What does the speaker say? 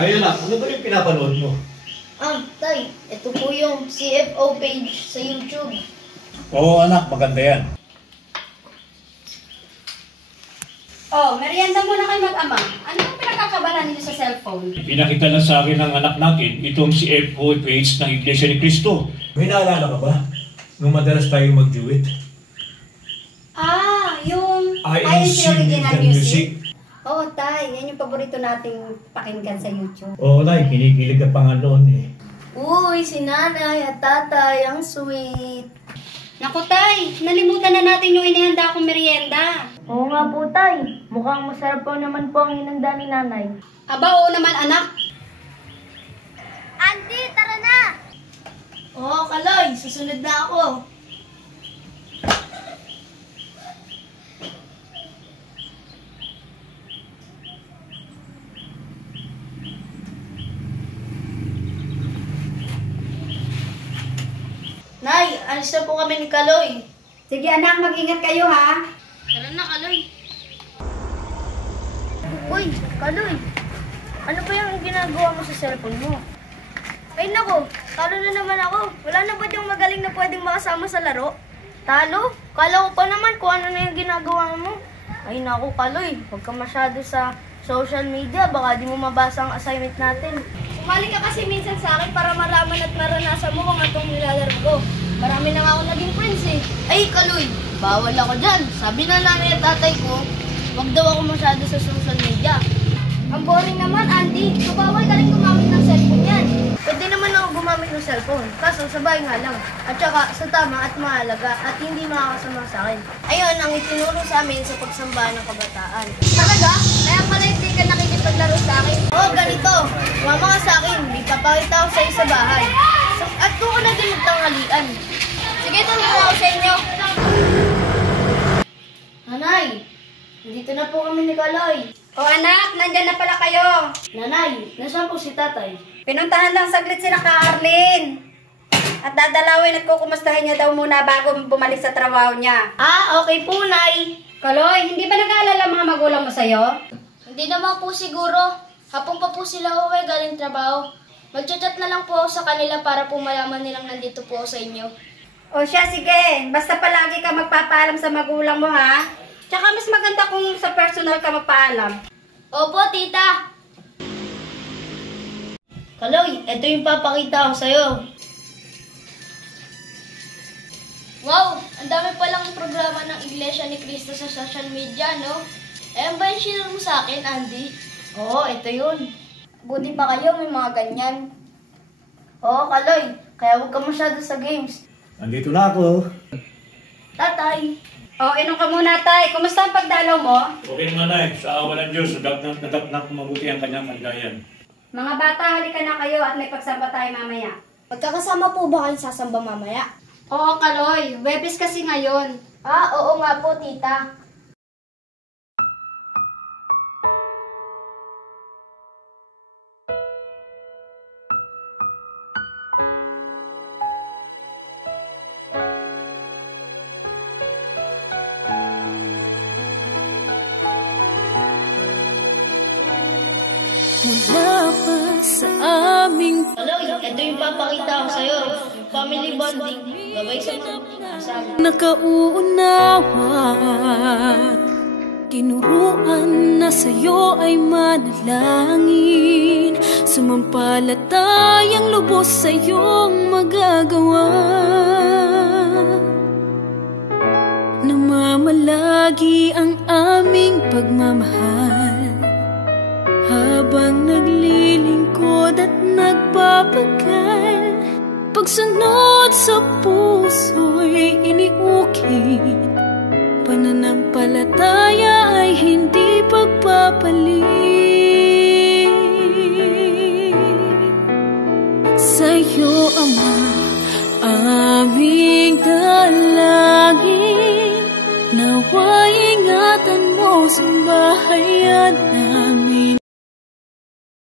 Ayun na, ano ba yung pinapanood mo? Tay, ito po yung CFO page sa YouTube. Oo anak, maganda yan. Oh, merienda muna kayo mag-ama. Ano yung pinagkakabalan niyo sa cellphone? Pinakita lang sa akin ng anak natin itong CFO page ng Iglesia ni Cristo. May naalala ka ba? Nung madalas tayo mag-duet. Yung INC Original Music. Oo, Tay. Yan yung paborito nating pakinggan sa YouTube. Oo, Nay, kinikilig ka pa nga noon eh. Uy, si nanay at tatay, ang sweet. Naku, Tay. Nalimutan na natin yung inihanda kong merienda. Oo nga po, tay. Mukhang masarap po naman po ang inanda ni nanay. Aba, oo naman, anak. Auntie, tara na! Oo, Kaloy. Susunod na ako. Nay, alis na po kami ni Kaloy. Sige, anak. Mag-ingat kayo, ha? Tara na, Kaloy. Uy, Kaloy. Ano ba yung ginagawa mo sa cellphone mo? Ay nako, talo na naman ako. Wala na ba yung magaling na pwedeng makasama sa laro? Talo? Kala ko pa naman kung ano na yung ginagawa mo. Ay nako, Kaloy. Huwag ka masyado sa social media. Baka di mo mabasa ang assignment natin. Sumali ka kasi minsan sa akin para malaman at maranasan mo kung atong nilalaro ko. Marami na nga ako naging friends eh. Ay, Kaloy, bawal ako dyan. Sabi na nanay at tatay ko, wag daw ako masyado sa social media. Ang boring naman, Andy. So, bawal ka rin gumamit ng cellphone yan. Pwede naman ako gumamit ng cellphone. Kaso, sabay nga lang. At saka, sa tama at mahalaga at hindi makakasama sa akin. Ayun, ang itinuro sa amin sa pagsambahan ng kabataan. Talaga? Kaya pala hindi ka nakikipaglaro sa akin? Oo, ganito. Mama ka sa akin. May papakita ako sa'yo sa bahay. At doon ka na din magtanghalian. Sige, tulungan ako sa inyo. Nanay, nandito na po kami ni Kaloy. O, anak. Nandyan na pala kayo. Nanay, nasaan po si tatay? Pinuntahan lang saglit sila ka Arlene. At dadalawin at kukumustahin niya daw muna bago bumalik sa trabaho niya. Okay po, Nay. Kaloy, hindi ba nag-aalala mga magulang mo sa'yo? Hindi naman po siguro. Hapon pa po sila uwi galing trabaho. Mag-chat na lang po ako sa kanila para po malaman nilang nandito po ako sa inyo. O siya, sige. Basta palagi ka magpapaalam sa magulang mo, ha? Tsaka mas maganda kung sa personal ka magpaalam. Opo, tita. Kaloy, ito yung papakita ko sa'yo. Wow, ang dami palang programa ng Iglesia ni Cristo sa social media, no? Eh, ba yung share mo sa akin, Andy? Oo, ito yun. Buti pa kayo, may mga ganyan. Oo, Kaloy. Kaya huwag ka masyado sa games. Andito na ako. Tatay. O, inom ka muna, Tay. Kumusta ang pagdalaw mo? Okay naman Nay, sa awa ng Diyos, nadap na mabuti ang kanyang kalagayan. Mga bata, halika na kayo at may pagsamba tayo mamaya. Magkakasama po ba kayo sasamba mamaya? Oo, Kaloy. Webis kasi ngayon. Oo nga po, tita. Mula pa sa aming Kaloy, ito yung papakita ko sa'yo. Family bonding. Gabay sa mga kasama. nakauunawa, tinuruan na sa'yo ay manalangin, sumampalatayang lubos sa iyong magagawa. Namamalagi ang aming pagmamahal, habang naglilingkod at nagpapagal. Pagsunod sa puso'y iniukit, pananampalataya ay hindi pagpapalit. Sa'yo, Ama, aming dalangin, nawa'y ingatan mo sa bahayan namin.